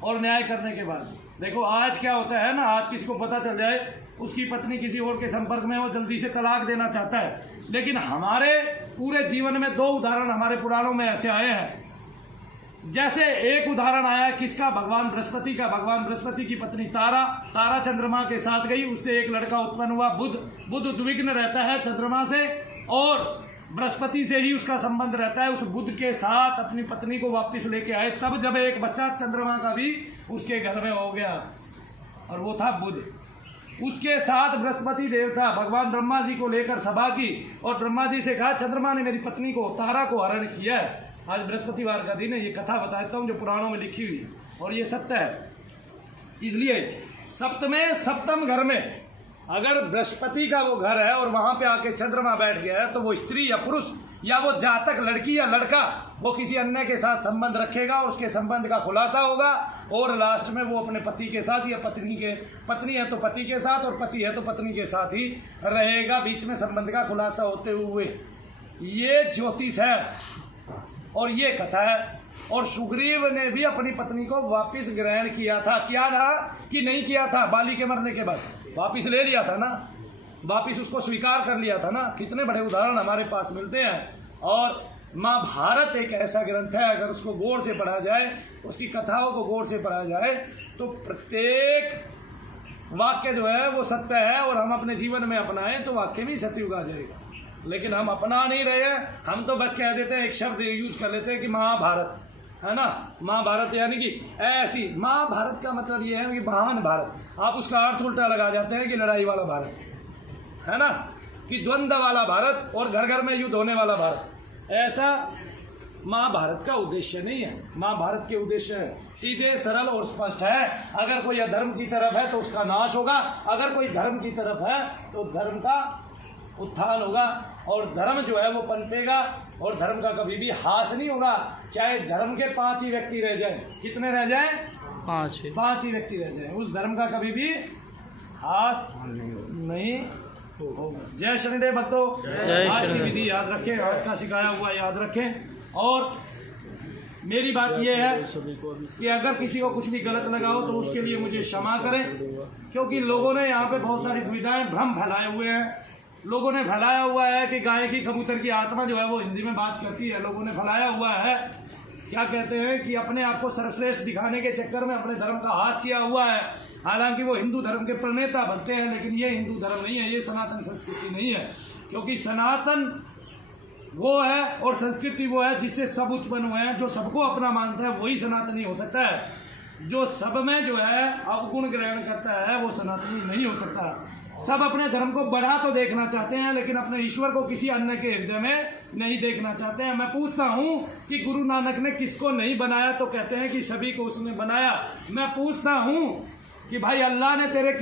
और न्याय करने के बाद देखो आज क्या होता है ना, आज किसी को पता चल जाए उसकी पत्नी किसी और के संपर्क में, वो जल्दी से तलाक देना चाहता है। लेकिन हमारे पूरे जीवन में 2 उदाहरण हमारे पुराणों में ऐसे आए हैं। जैसे एक उदाहरण आया किसका? भगवान बृहस्पति का। भगवान बृहस्पति की पत्नी तारा चंद्रमा के साथ गई, उससे एक लड़का उत्पन्न हुआ बुध उद्विग्न रहता है चंद्रमा से, और बृहस्पति से ही उसका संबंध रहता है। उस बुध के साथ अपनी पत्नी को वापस लेके आए, तब जब एक बच्चा चंद्रमा का भी उसके घर में हो गया, और वो था बुध। उसके साथ बृहस्पति देवता भगवान ब्रह्मा जी को लेकर सभा की, और ब्रह्मा जी से कहा चंद्रमा ने मेरी पत्नी को तारा को हरण किया है। आज बृहस्पतिवार का दिन है, ये कथा बताता हूँ जो पुराणों में लिखी हुई है, और ये सत्य है। इसलिए सप्तम घर में अगर बृहस्पति का वो घर है और वहां पे आके चंद्रमा बैठ गया है, तो वो स्त्री या पुरुष या वो जातक लड़की या लड़का वो किसी अन्य के साथ संबंध रखेगा, और उसके संबंध का खुलासा होगा, और लास्ट में वो अपने पति के साथ या पत्नी है तो पति के साथ, और पति है तो पत्नी के साथ ही रहेगा, बीच में संबंध का खुलासा होते हुए। ये ज्योतिष है और ये कथा है। और सुग्रीव ने भी अपनी पत्नी को वापिस ग्रहण किया था, किया ना कि नहीं किया था? बाली के मरने के बाद वापिस ले लिया था ना, वापिस उसको स्वीकार कर लिया था ना। कितने बड़े उदाहरण हमारे पास मिलते हैं। और महाभारत एक ऐसा ग्रंथ है, अगर उसको गौर से पढ़ा जाए, उसकी कथाओं को गौर से पढ़ा जाए, तो प्रत्येक वाक्य जो है वो सत्य है, और हम अपने जीवन में अपनाएं तो वाक्य भी सत्युग आ जाएगा। लेकिन हम अपना नहीं रहे हैं, हम तो बस कह देते हैं, एक शब्द यूज कर लेते हैं कि महाभारत, है ना। महाभारत यानी कि ऐसी, महाभारत का मतलब ये है कि महान भारत। आप उसका अर्थ उल्टा लगा जाते हैं कि लड़ाई वाला भारत, है ना, कि द्वंद्व वाला भारत और घर घर में युद्ध होने वाला भारत। ऐसा महाभारत का उद्देश्य नहीं है। महाभारत के उद्देश्य है सीधे, सरल और स्पष्ट है। अगर कोई अधर्म की तरफ है तो उसका नाश होगा, अगर कोई धर्म की तरफ है तो धर्म का उत्थान होगा, और धर्म जो है वो पनपेगा, और धर्म का कभी भी हास नहीं होगा। चाहे धर्म के 5 ही व्यक्ति रह जाएं, कितने रह जाएं? 5 ही व्यक्ति रह जाएं, उस धर्म का कभी भी हास नहीं होगा। जय शनिदेव भक्तों, आज की विधि याद रखें, आज का सिखाया हुआ याद रखें। और मेरी बात यह है कि अगर किसी को कुछ भी गलत लगा हो तो उसके लिए मुझे क्षमा करें, क्योंकि लोगों ने यहाँ पे बहुत सारी दुविधाएं, भ्रम फैलाए हुए हैं। लोगों ने फैलाया हुआ है कि गाय की कबूतर की आत्मा जो है वो हिंदी में बात करती है। लोगों ने फैलाया हुआ है, क्या कहते हैं कि अपने आप को सर्वश्रेष्ठ दिखाने के चक्कर में अपने धर्म का हास किया हुआ है। हालांकि वो हिंदू धर्म के प्रणेता बनते हैं, लेकिन ये हिंदू धर्म नहीं है, ये सनातन संस्कृति नहीं है। क्योंकि सनातन वो है और संस्कृति वो है जिससे सब उत्पन्न हुए हैं। जो सबको अपना मानता है वही सनातनी हो सकता है। जो सब में जो है अवगुण ग्रहण करता है वो सनातनी नहीं हो सकता। सब अपने धर्म को बढ़ा तो देखना चाहते हैं, लेकिन अपने ईश्वर को किसी अन्य के हृदय में नहीं देखना चाहते हैं। मैं पूछता हूँ कि गुरु नानक ने किसको नहीं बनाया? तो कहते हैं कि सभी को उसने बनाया। मैं पूछता हूँ कि भाई अल्लाह ने तेरे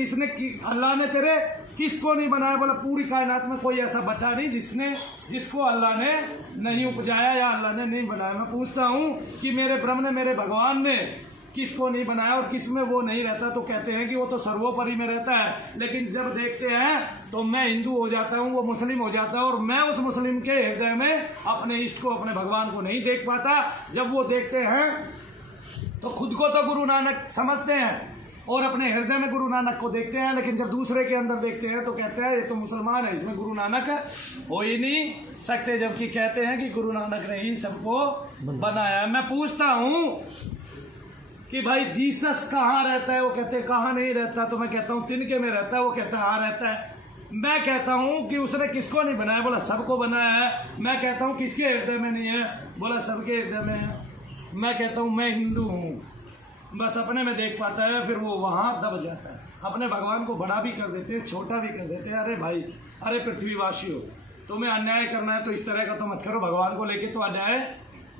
किसको नहीं बनाया? बोला पूरी कायनात में कोई ऐसा बचा नहीं जिसको अल्लाह ने नहीं उपजाया या अल्लाह ने नहीं बनाया। मैं पूछता हूँ कि मेरे ब्रह्म ने, मेरे भगवान ने किसको नहीं बनाया और किस में वो नहीं रहता? तो कहते हैं कि वो तो सर्वोपरि में रहता है। लेकिन जब देखते हैं तो मैं हिंदू हो जाता हूँ, वो मुस्लिम हो जाता है, और मैं उस मुस्लिम के हृदय में अपने इष्ट को, अपने भगवान को नहीं देख पाता। जब वो देखते हैं तो खुद को तो गुरु नानक समझते हैं और अपने हृदय में गुरु नानक को देखते हैं, लेकिन जब दूसरे के अंदर देखते हैं तो कहते हैं ये तो मुसलमान है, इसमें गुरु नानक हो ही नहीं सकते, जबकि कहते हैं कि गुरु नानक ने ही सबको बनाया। मैं पूछता हूँ कि भाई जीसस कहाँ रहता है? वो कहते हैं कहाँ नहीं रहता। तो मैं कहता हूँ तिनके में रहता है। वो कहता है हाँ रहता है। मैं कहता हूँ कि उसने किसको नहीं बनाया? बोला सबको बनाया है। मैं कहता हूँ किसके हृदय में नहीं है? बोला सबके हृदय में है। मैं कहता हूँ मैं हिंदू हूँ, बस अपने में देख पाता है, फिर वो वहाँ दब जाता है। अपने भगवान को बड़ा भी कर देते हैं, छोटा भी कर देते हैं। अरे भाई, अरे पृथ्वीवासियों, तुम्हें अन्याय करना है तो इस तरह का तो मत करो। भगवान को लेके तो अन्याय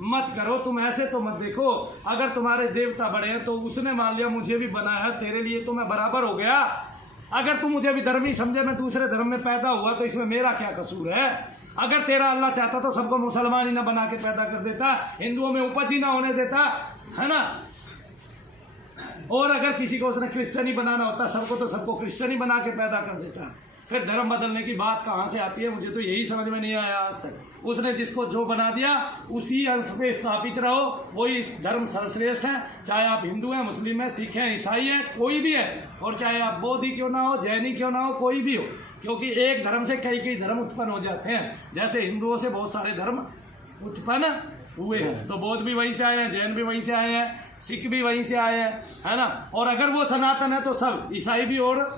मत करो। तुम ऐसे तो मत देखो, अगर तुम्हारे देवता बड़े हैं तो उसने मान लिया मुझे भी बनाया, तेरे लिए तो मैं बराबर हो गया। अगर तुम मुझे भी धर्मी समझे, मैं दूसरे धर्म में पैदा हुआ तो इसमें मेरा क्या कसूर है? अगर तेरा अल्लाह चाहता तो सबको मुसलमान ही ना बना के पैदा कर देता, हिंदुओं में उपज ही ना होने देता, है ना। और अगर किसी को उसने क्रिश्चियन ही बनाना होता सबको, तो सबको क्रिश्चियन ही बना के पैदा कर देता। फिर धर्म बदलने की बात कहाँ से आती है, मुझे तो यही समझ में नहीं आया आज तक। उसने जिसको जो बना दिया उसी अंश पे स्थापित रहो, वही धर्म सर्वश्रेष्ठ है। चाहे आप हिंदू हैं, मुस्लिम हैं, सिख हैं, ईसाई हैं, कोई भी है, और चाहे आप बौद्ध ही क्यों ना हो, जैन ही क्यों ना हो, कोई भी हो, क्योंकि एक धर्म से कई कई धर्म उत्पन्न हो जाते हैं। जैसे हिंदुओं से बहुत सारे धर्म उत्पन्न हुए हैं, तो बौद्ध भी वहीं से आए हैं, जैन भी वहीं से आए हैं, सिख भी वहीं से आए हैं, है ना। और अगर वो सनातन है तो सब ईसाई भी और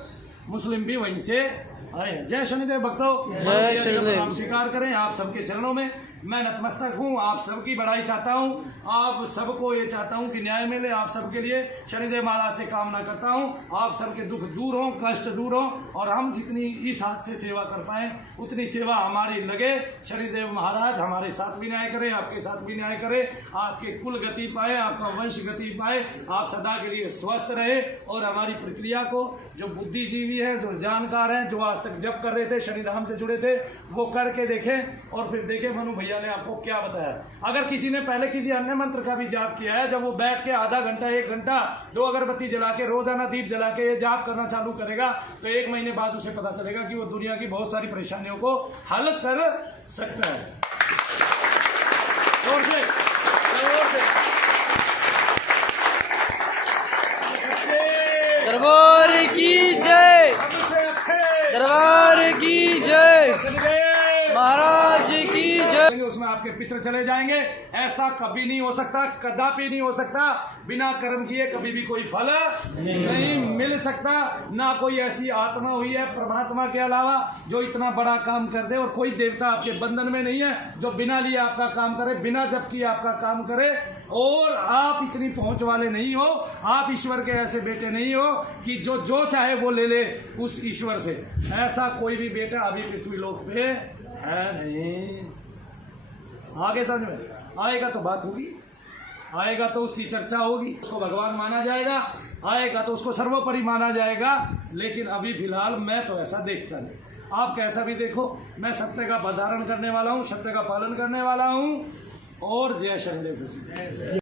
मुस्लिम भी वहीं से आए हैं। जय शनिदेव भक्तों, जय शनिदेव। आप स्वीकार करें, आप सबके चरणों में मैं नतमस्तक हूँ। आप सबकी बड़ाई चाहता हूँ, आप सबको ये चाहता हूँ कि न्याय मिले। आप सबके लिए शनिदेव महाराज से कामना करता हूँ, आप सबके दुख दूर हो, कष्ट दूर हो, और हम जितनी इस हाथ से सेवा कर पाए उतनी सेवा हमारी लगे। शनिदेव महाराज हमारे साथ भी न्याय करे, आपके साथ भी न्याय करे, आपके कुल गति पाए, आपका वंश गति पाए, आप सदा के लिए स्वस्थ रहे, और हमारी प्रक्रिया को जो बुद्धिजीवी है, जो जानकार हैं, जो आज तक जप कर रहे थे, शनिधाम से जुड़े थे, वो करके देखें और फिर देखें मनु भैया ने आपको क्या बताया। अगर किसी ने पहले किसी अन्य मंत्र का भी जाप किया है, जब वो बैठ के आधा घंटा, 1 घंटा 2 अगरबत्ती जला के, रोजाना दीप जला के ये जाप करना चालू करेगा, तो 1 महीने बाद उसे पता चलेगा कि वो दुनिया की बहुत सारी परेशानियों को हल कर सकता है। जोर से, जोर से। दरबार की जय, दरबार की जय, महाराज की जय। उसमें आपके पितृ चले जाएंगे। ऐसा कभी नहीं हो सकता, कदापि नहीं हो सकता। बिना कर्म किए कभी भी कोई फल नहीं मिल सकता। ना कोई ऐसी आत्मा हुई है परमात्मा के अलावा जो इतना बड़ा काम कर दे, और कोई देवता आपके बंधन में नहीं है जो बिना लिए आपका काम करे, बिना जप किए आपका काम करे। और आप इतनी पहुंच वाले नहीं हो, आप ईश्वर के ऐसे बेटे नहीं हो कि जो चाहे वो ले ले उस ईश्वर से। ऐसा कोई भी बेटा अभी पृथ्वी लोक पे है नहीं। आगे समझ में आएगा तो बात होगी, आएगा तो उसकी चर्चा होगी, उसको भगवान माना जाएगा, आएगा तो उसको सर्वोपरि माना जाएगा। लेकिन अभी फिलहाल मैं तो ऐसा देखता नहीं। आप कैसा भी देखो, मैं सत्य का धारण करने वाला हूँ, सत्य का पालन करने वाला हूँ। और जय शनिदेव।